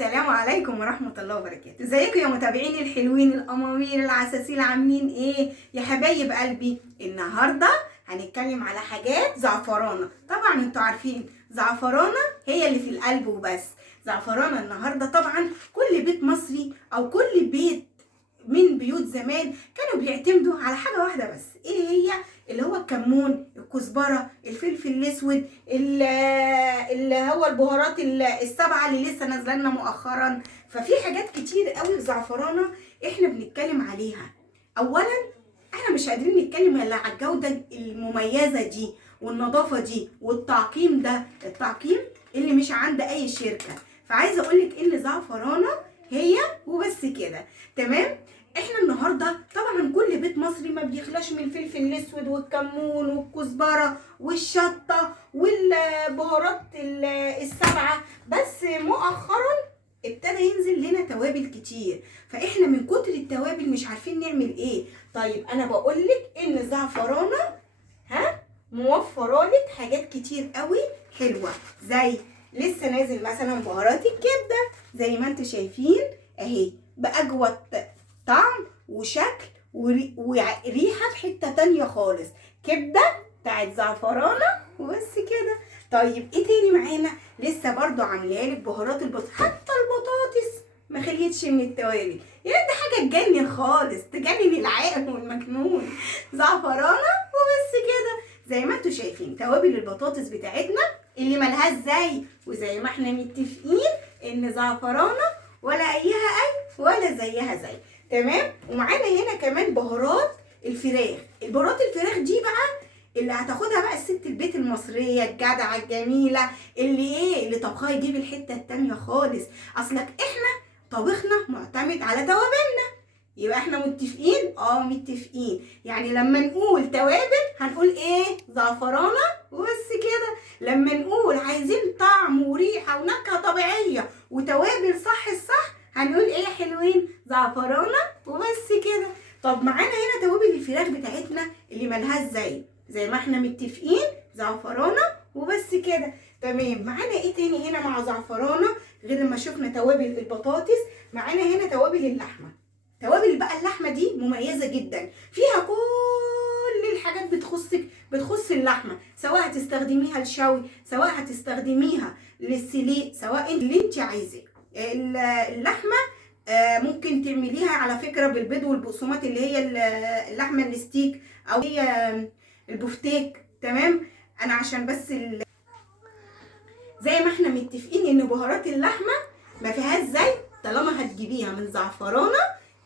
السلام عليكم ورحمة الله وبركاته. ازيكم يا متابعين الحلوين الأمامير العساسين، عاملين ايه يا حبايب قلبي؟ النهاردة هنتكلم على حاجات زعفرانة. طبعا انتوا عارفين زعفرانة هي اللي في القلب وبس. زعفرانة النهاردة طبعا كل بيت مصري او كل بيت من بيوت زمان كانوا بيعتمدوا على حاجة واحدة بس. ايه هي؟ اللي هو الكمون، الكزبرة، الفلفل الاسود، اللي هو البهارات السبعة اللي لسه نازله لنا مؤخرا. ففي حاجات كتير قوي في زعفرانة احنا بنتكلم عليها. اولا احنا مش قادرين نتكلم الا على الجودة المميزة دي والنظافة دي والتعقيم ده، التعقيم اللي مش عند اي شركة. فعايزة اقولك ان زعفرانة هي وبس كده. تمام. احنا النهارده طبعا كل بيت مصري ما بيخلاش من الفلفل الاسود والكمون والكزبره والشطه والبهارات السبعه، بس مؤخرا ابتدى ينزل لنا توابل كتير، فاحنا من كتر التوابل مش عارفين نعمل ايه. طيب انا بقولك ان الزعفرانه موفرالك حاجات كتير قوي حلوه، زي لسه نازل مثلا بهارات الكبده زي ما انتم شايفين اهي، باجود طعم وشكل وريحه في حته تانية خالص. كبده بتاعت زعفرانه وبس كده. طيب ايه تاني معانا؟ لسه برضو عاملالك بهارات البطاطس، حتى البطاطس ما خليتش من التوابل. يعني ده حاجه تجنن خالص، تجنن العاقل والمجنون. زعفرانه وبس كده. زي ما انتم شايفين توابل البطاطس بتاعتنا اللي ملهاش زي، وزي ما احنا متفقين ان زعفرانه ولا ايها اي ولا زيها زي. تمام. ومعانا هنا كمان بهارات الفراخ. البهارات الفراخ دي بقى اللي هتاخدها بقى الست البيت المصريه الجدعه الجميله اللي طبخها يجيب الحته التانيه خالص. اصلك احنا طبخنا معتمد على توابلنا، يبقى احنا متفقين. متفقين. يعني لما نقول توابل هنقول ايه؟ زعفرانه وبس كده. لما نقول عايزين طعم وريحه ونكهه طبيعيه وتوابل صح الصح هنقول ايه يا حلوين؟ زعفرانه وبس كده. طب معانا هنا توابل الفراخ بتاعتنا اللي ملهاش زي ما احنا متفقين، زعفرانه وبس كده. تمام. معانا ايه تاني هنا مع زعفرانه غير ما شفنا توابل البطاطس؟ معانا هنا توابل اللحمه. توابل بقى اللحمه دي مميزه جدا، فيها كل الحاجات بتخص اللحمه، سواء هتستخدميها للشوي، سواء هتستخدميها للسليق، سواء اللي انت عايزاه. اللحمه ممكن تعمليها على فكره بالبيض والبقسماط، اللي هي اللحمه الستيك او هي البفتيك. تمام. انا عشان بس زي ما احنا متفقين ان بهارات اللحمه ما فيهاش زي، طالما هتجيبيها من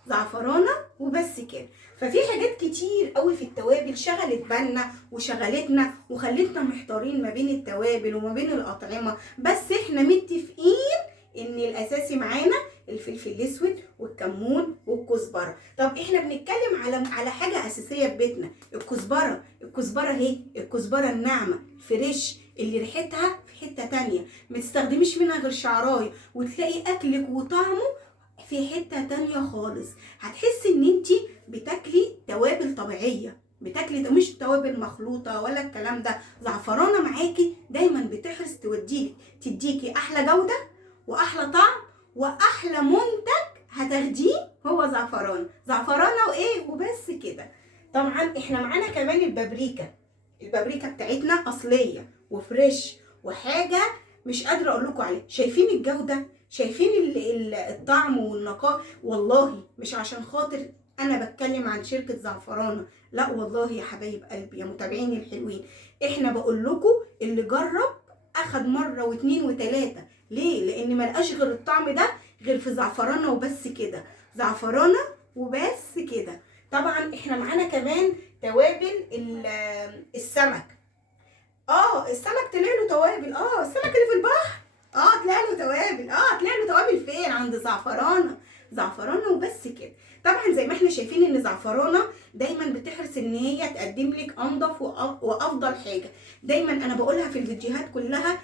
زعفرانه وبس كده. ففي حاجات كتير قوي في التوابل شغلت بالنا وشغلتنا وخلتنا محتارين ما بين التوابل وما بين الاطعمه، بس احنا متفقين ان الاساسي معانا الفلفل الاسود والكمون والكزبره. طب احنا بنتكلم على حاجه اساسيه في بيتنا، الكزبره اهي، الكزبره الناعمه فريش اللي ريحتها في حته تانية، ما تستخدميش منها غير شعرايه وتلاقي اكلك وطعمه في حته تانية خالص. هتحسي ان انت بتاكلي توابل طبيعيه، بتاكلي مش توابل مخلوطه ولا الكلام ده. زعفرانه معاكي دايما بتحرص تديكي احلى جوده واحلى طعم واحلى منتج هتاخديه هو زعفرانه وايه وبس كده. طبعا احنا معانا كمان البابريكا بتاعتنا اصليه وفريش وحاجه مش قادره اقول لكم عليها. شايفين الجوده؟ شايفين الطعم والنقاء؟ والله مش عشان خاطر انا بتكلم عن شركه زعفرانه، لا والله يا حبايب قلبي يا متابعين الحلوين، احنا بقول لكم اللي جرب اخد مره واثنين وثلاثه. ليه؟ لان ملقاش غير الطعم ده غير في زعفرانه وبس كده. زعفرانه وبس كده. طبعا احنا معانا كمان توابل السمك. السمك طلع له توابل. السمك اللي في البحر طلع له توابل. طلع له توابل فين؟ عند زعفرانه وبس كده. طبعا زي ما احنا شايفين ان زعفرانه دايما بتحرص ان هي تقدم لك انضف وافضل حاجه. دايما انا بقولها في الفيديوهات كلها